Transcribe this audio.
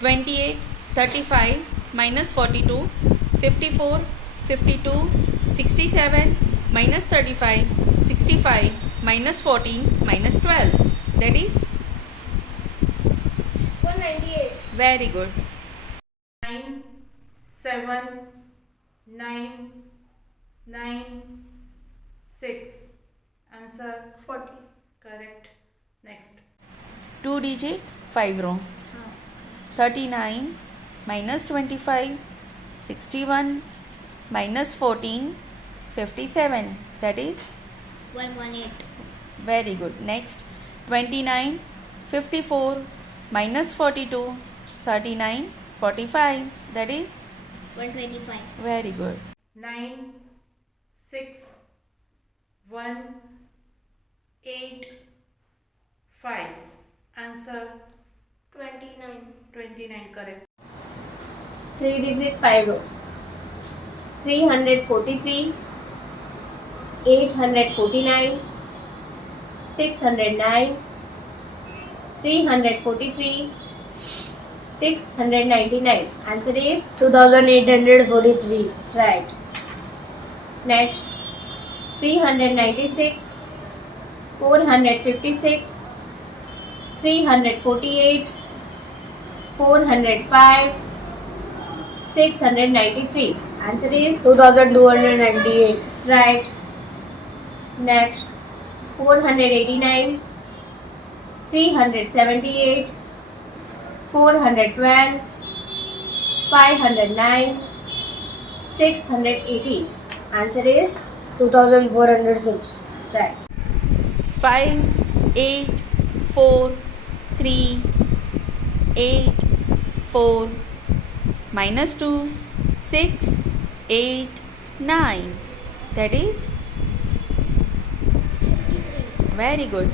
28, 35, minus 42, 54, 52, 67, minus 35, 65, minus 14, minus 12. That is 198. very good. 9, 7, 9, 9, 6. Answer 40. correct. Next. 2 digit 5 row. 39 minus 25, 61 minus 14, 57. That is 118. very good. Next 29, 54 minus 42, 39, 45. That is 125. very good. 9, 6, 1, 8, 5. Answer 29. 29 correct. 3 digit 5 row. 343, 849, 609, 343, 699. Answer is 2843. right. Next 396, 456, 348, 405, 693. Answer is 2298. right. Next 489, 378, 412, 509, 618. Answer is 2406. right. 5, 8, 4, 3, 8, 4, minus 2, 6, 8, 9. That is very good.